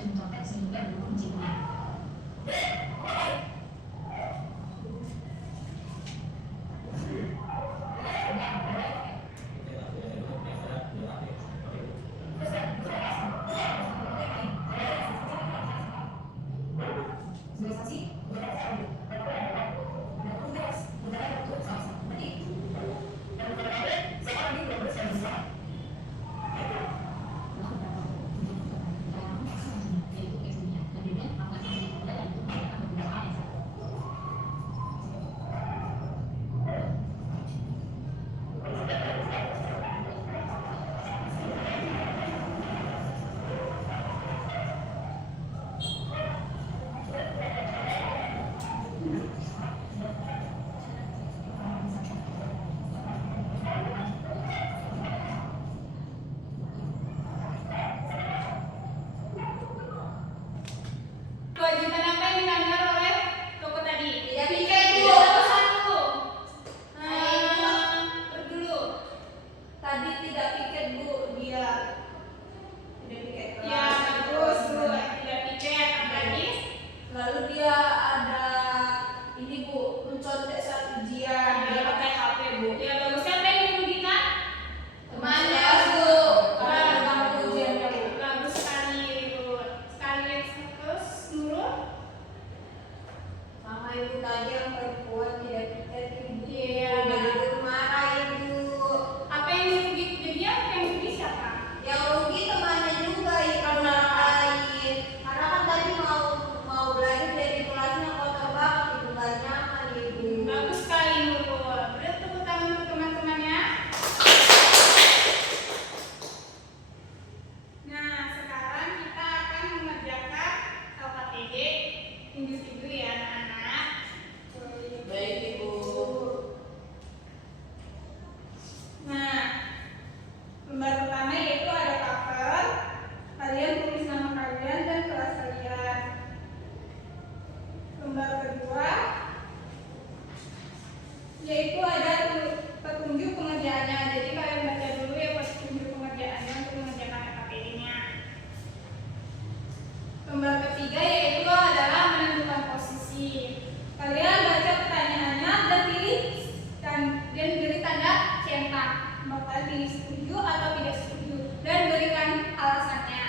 harus mencontek sehingga ada kuncinya. Kewajiban apa yang dilanggar oleh toko tadi? Tidak Piket piket, Bu. dulu. Satu. Dulu. Tadi tidak piket, Bu. Dia tidak piket. Ya, bagus, Bu. Tidak piket. Apa lagi? Lalu dia ada ini, Bu, mencontek saat ujian. Dia pakai HP, Bu. Ya, bagus. Siapa yang dirugikan? Temannya, Bu. Karena mengganggu ujiannya, Bu. Bagus sekali, Bu. Sekali terus Nurul. Sama Ibu tadi yang perempuan tidak piket, Ibu. Iya. Jadi guru marah, Ibu. Apa yang dirugi? Jadi apa yang dirugi siapa? Yang rugi temannya juga, ya, karena lain. Karena kan tadi mau belajar dari kelasnya kotor banget, Ibu. Gak nyaman, Ibu. Bagus sekali, Nurul. Beri tepuk tangan untuk teman-temannya. Nah, sekarang kita akan mengerjakan LKTD individu ya, anak-anak. Baik, Ibu. Nah, lembar pertama yaitu ada cover. Kalian tulis nama kalian dan kelas kalian. Lembar kedua yaitu ada petunjuk pengerjaannya. Jadi kalian baca dulu ya petunjuk pengerjaannya untuk mengerjakan LKPD-nya. Lembar ketiga yaitu adalah menentukan posisi. Kalian baca pertanyaannya dan pilih dan beri tanda centang. Maka pilih setuju atau tidak setuju dan berikan alasannya.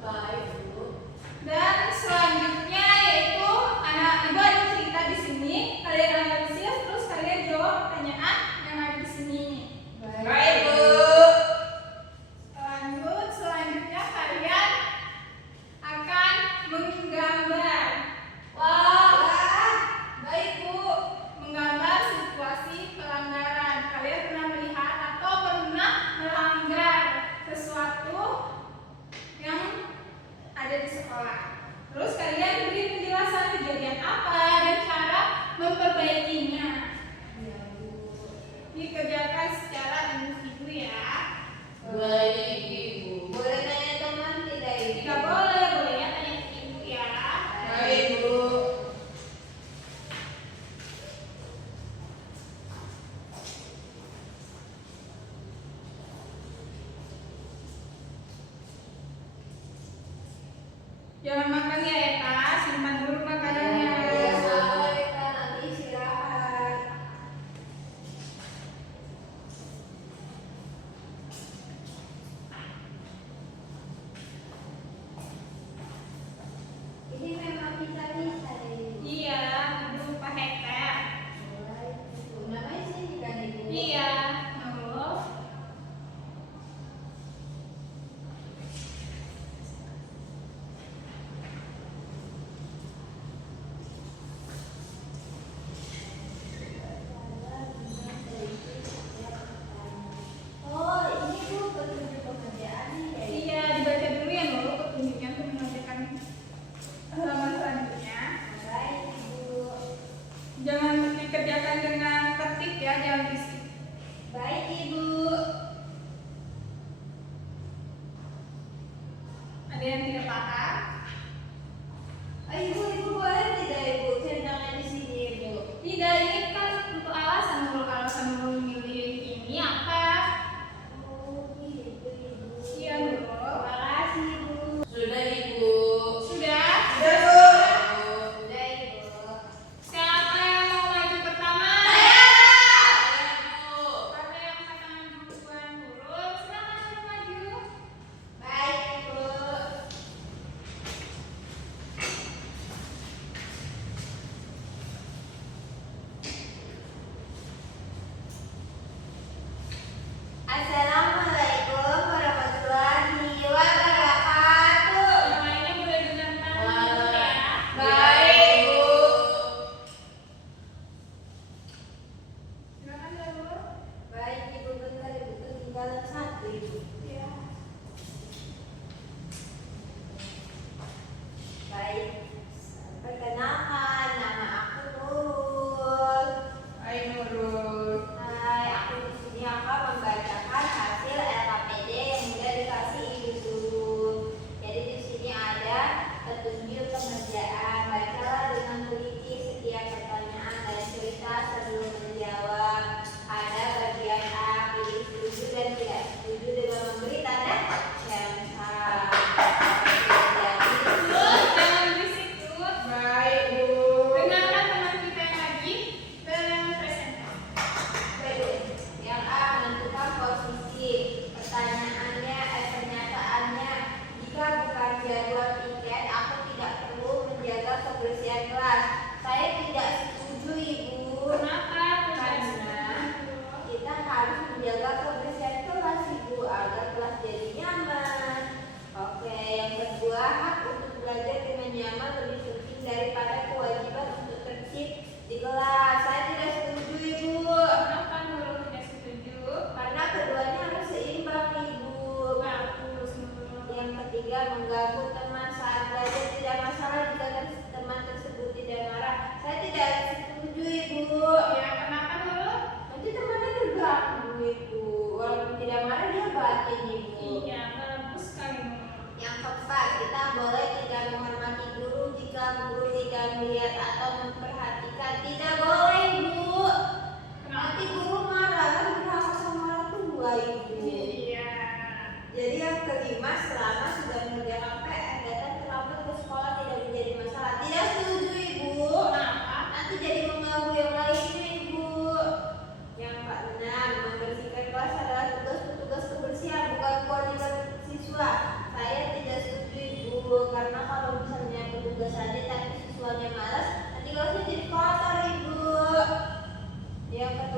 Baik, Bu. Dan selanjutnya yaitu ibu ada cerita di sini. Kalian analisis terus kalian jawab pertanyaan yang ada di sini. Baik, Bu. Lanjut, selanjutnya kalian akan menggambar. Wah, baik, Bu. Menggambar situasi pelanggaran. Kalian pernah melihat atau pernah melanggar sesuatu yang ada di sekolah. Terus kalian beri penjelasan kejadian apa dan cara memperbaikinya. Ya, Bu. Dikerjakan secara individu ya. Baik, Ibu. Boleh tanya teman tidak, Ibu? Tidak boleh, bolehnya tanya ke ibu ya. Baik, Bu. Jangan makan ya Eta, simpan dulu makanannya. Ya, boleh, Kak. Nanti istirahat. Ini memang bisa-bisa, Ibu. Iya, berupa hektar. Baik, Ibu. Namanya sini kan, Ibu? Iya, Nurul.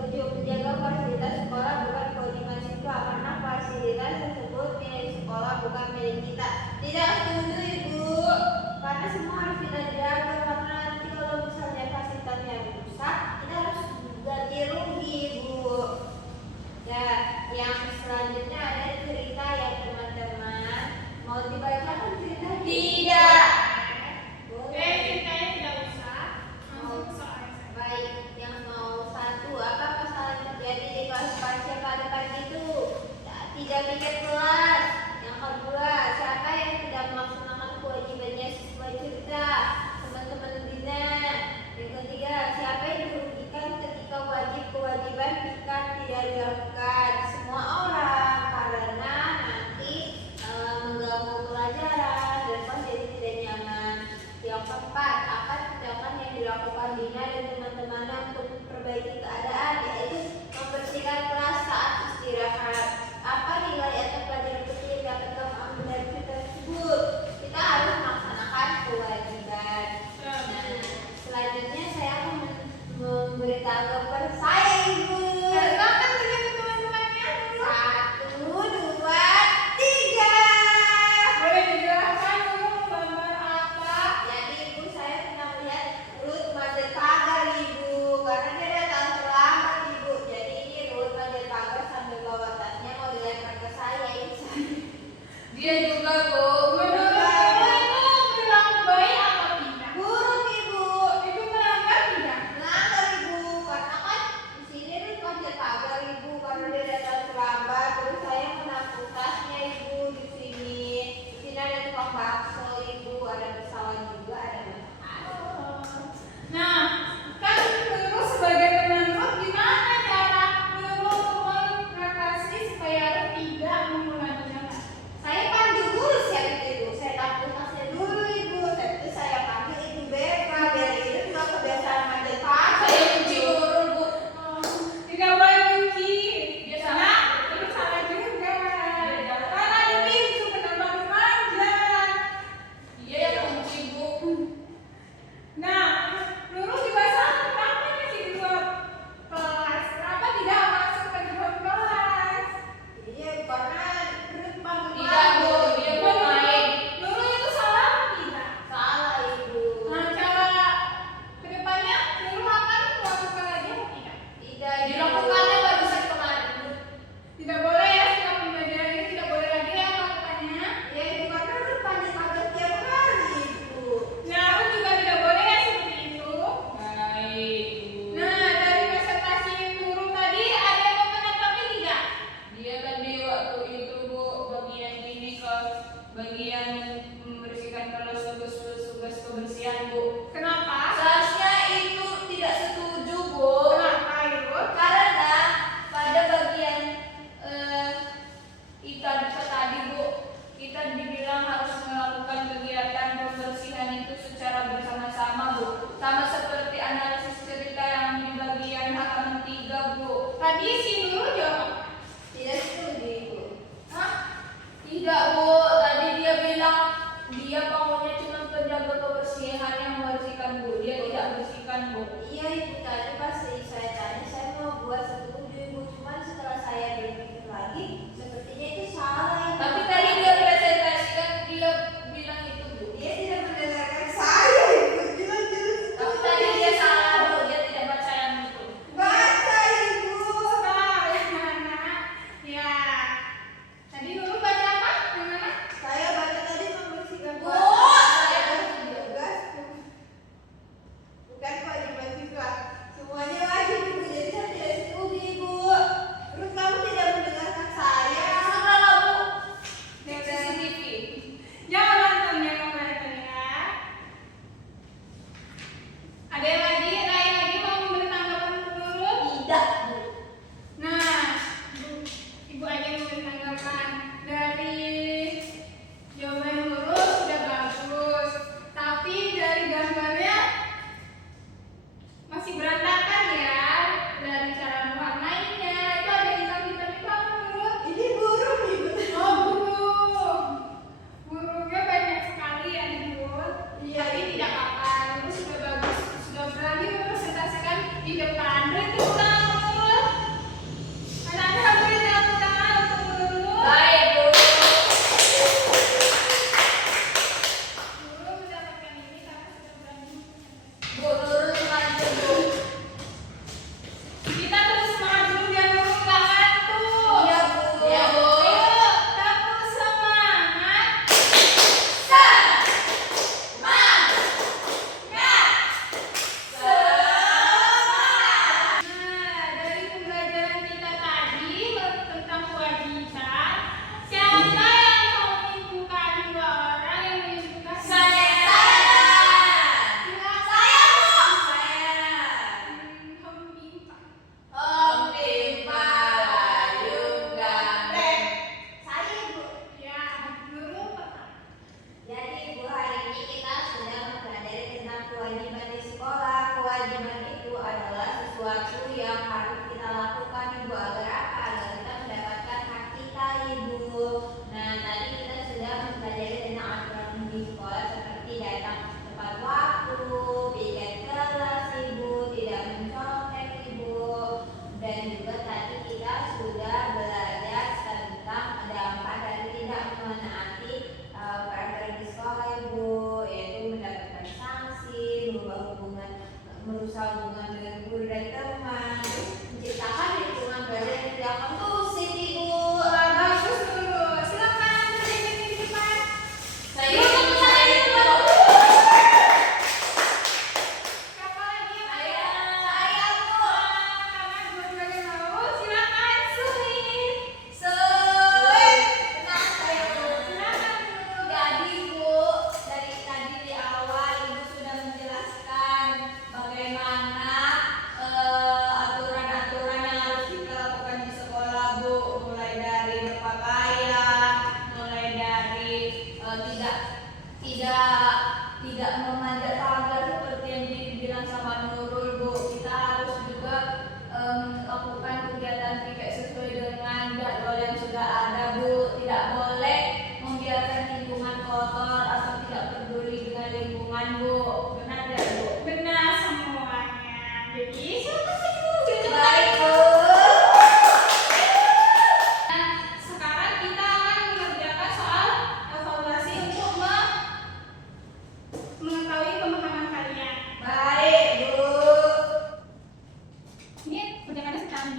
Ketujuh, menjaga fasilitas sekolah bukan kewajiban siswa karena fasilitas tersebut milik sekolah bukan milik kita. Tidak setuju Ibu, karena semua harus kita jaga karena nanti kalau misalnya fasilitasnya rusak kita harus ganti rugi Ibu. Ya, yang selanjutnya ada cerita ya teman-teman. Mau dibacakan ceritanya? Tidak. Ceritanya tidak usah. Langsung ke soalnya saja. Baik, yang mau satu, apa masalah yang terjadi di kelas Pasca pada pagi itu? Tidak pikir kelas. Yang kedua, siapa yang tidak melaksanakan kewajibannya sesuai cerita? Teman-teman Dina. Yang ketiga, siapa yang dirugikan ketika wajib-kewajiban kita tidak dilakukan? Semua orang, karena nanti mengganggu pelajaran dan pas jadi tidak nyaman. Yang keempat, apa tindakan yang dilakukan Dina dan teman-temannya untuk memperbaiki keadaan, yaitu membersihkan kelas saat istirahat. Apa nilai atau pelajaran penting yang dapat kamu ambil dari cerita tersebut? Kita harus melaksanakan kewajiban. Nah, selanjutnya saya akan memberi tanggapan saya Ibu. Silakan terjadi teman-temannya. Satu, dua, tiga. Boleh dijelaskan dulu gambar apa? Jadi Ibu, saya pernah melihat Ruth manjat pagar Ibu, karena dia datang terlambat Ibu. Jadi ini Ruth manjat pagar sambil bawa tasnya mau dilempar ke saya Ibu. Dia juga Bu. Menurut kamu itu perilaku baik atau tidak? Buruk Ibu, Itu melanggar tidak? melanggar Ibu, karena kan di sini Ruth manjat pagar Ibu, karena dia datang terlambat. Terus saya menampung tasnya Ibu di sini. Di sini ada tukang bakso Ibu, ada pesawat juga, ada makanan. Nah, kan Nurul sebagai teman Ruth, gimana cara Nurul mengatasi supaya Ruth tidak mengulanginya lagi? Saya panggil guru siap itu Ibu. Saya tampung tasnya dulu Ibu. Tapi saya panggil Ibu Beka biar itu juga kebiasaan manjat pagar. Saya kunci guru Bu. Tidak boleh benci. Dia salah. Nah, itu salah juga. Karena ini sebenarnya manjat. Dia yang kunci Bu. Nah, Nurul juga sama. Kenapa masih di luar kelas? Kenapa tidak masuk ke dalam kelas? Iya, karena Ruth panggil Tidak Bu, dia bermain. Nurul itu salah apa tidak? salah Ibu. Nah, cara kedepannya Nurul akan melakukan lagi atau tidak? Tidak Ibu. Dilakukannya barusan kemarin Bu. Tidak boleh ya setelah pembelajaran ini tidak boleh lagi ya melakukannya. Ya Ibu, karena Ruth panjat pagar tiap hari Ibu. Nah, aku juga tidak boleh ya seperti itu. Baik Bu. Nah, dari presentasi Nurul tadi ada yang mau menanggapi tidak? Dia tadi waktu itu Bu bagian ini ke bagian membersihkan kelas tugas kebersihan Bu. Kenapa? Seharusnya itu tidak setuju Bu. Kenapa itu? Karena pada bagian kita tadi Bu, kita dibilang harus melakukan kegiatan pembersihan itu secara bersama-sama Bu. Sama seperti analisis cerita yang di bagian halaman 3 Bu. Tadi si Nurul jawab. Tidak setuju Ibu. Hah? Tidak Bu, tadi dia bilang dia maunya cuma penjaga kebersihan yang membersihkan Bu. Dia tidak bersihkan Bu. Iya Ibu, tadi pas saya tanya saya mau buat setuju Ibu, cuman setelah saya berpikir lagi sepertinya itu salah Ibu. Tapi tadi dia presentasikan dia bilang itu Bu. Dia tidak mendengarkan saya Ibu, jelas-jelas Tapi tadi dia salah Bu, dia tidak baca yang itu. baca Ibu. Nah,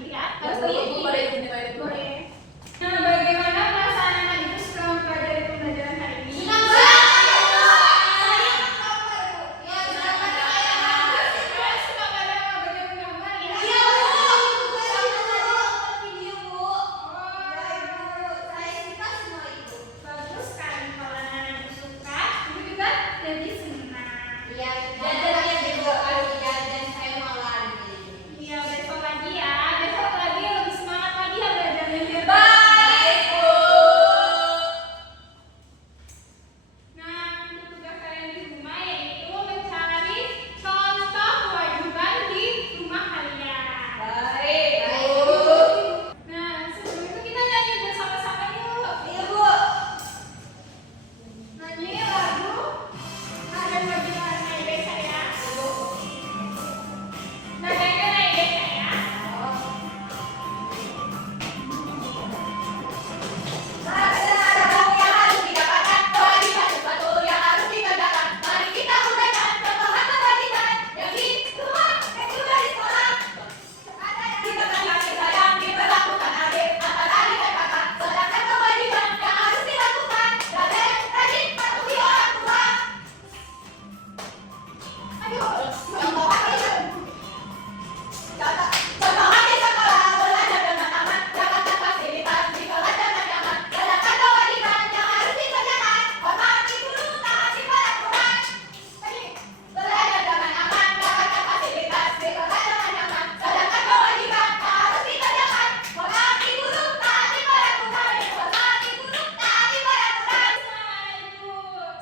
lihat. Harus Ibu lihat. boleh izin dimainin dulu? Boleh. Nah, bagaimana perasaan anak ibu setelah mempelajari pembelajaran hari ini? Senang banget. Suka pada bagian menggambar ya? Iya, Bu. Video, Bu. Oh, Saya suka semua itu. bagus sekali kalau anak-anak ibu suka. Ibu juga jadi senang. Iya, jajannya juga kali jajan saya malah Iya, besok lagi ya. Besok lagi lebih semangat lagi ya belajarnya biar Baik, Bu. Nah, untuk tugas kalian di rumah yaitu mencari contoh kewajiban di rumah kalian. Baik, Baik, Bu. Bu. Nah, sebelum itu kita nyanyi bersama-sama yuk. Iya, Bu. Nyanyi lagu ada bagaimana naik beca ya. Nadanya naik beca ya.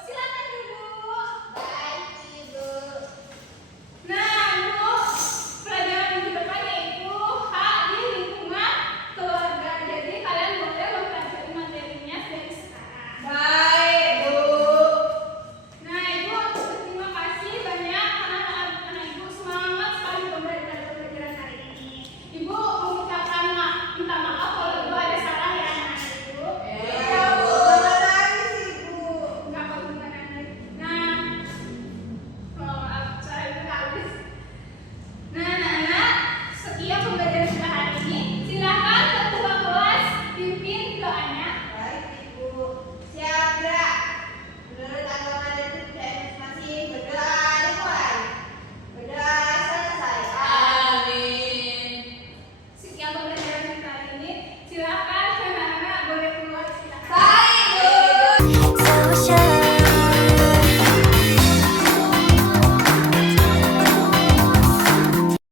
Silakan duduk. Nah, untuk pelajaran minggu depan yaitu hak di lingkungan keluarga. Jadi kalian boleh mempelajari materinya dari sekarang. Baik, Bu. Nah, Ibu berterima kasih banyak karena anak Ibu semangat sekali pembelajaran hari ini. Ibu mengucapkan minta maaf kalau Ibu ada salah ya anak Ibu. Iya, Bu. Enggak apa bukan anak. Nah, maaf saya udah habis. Nah, anak-anak, sekian pembelajaran kita hari ini. Silakan ketua kelas pimpin doanya. Baik, Ibu. Siap, gerak. Menurut agama dan budaya masing-masing, berdoa dimulai. Berdoa selesai. Amin. Sekian pembelajaran kita hari ini. Silakan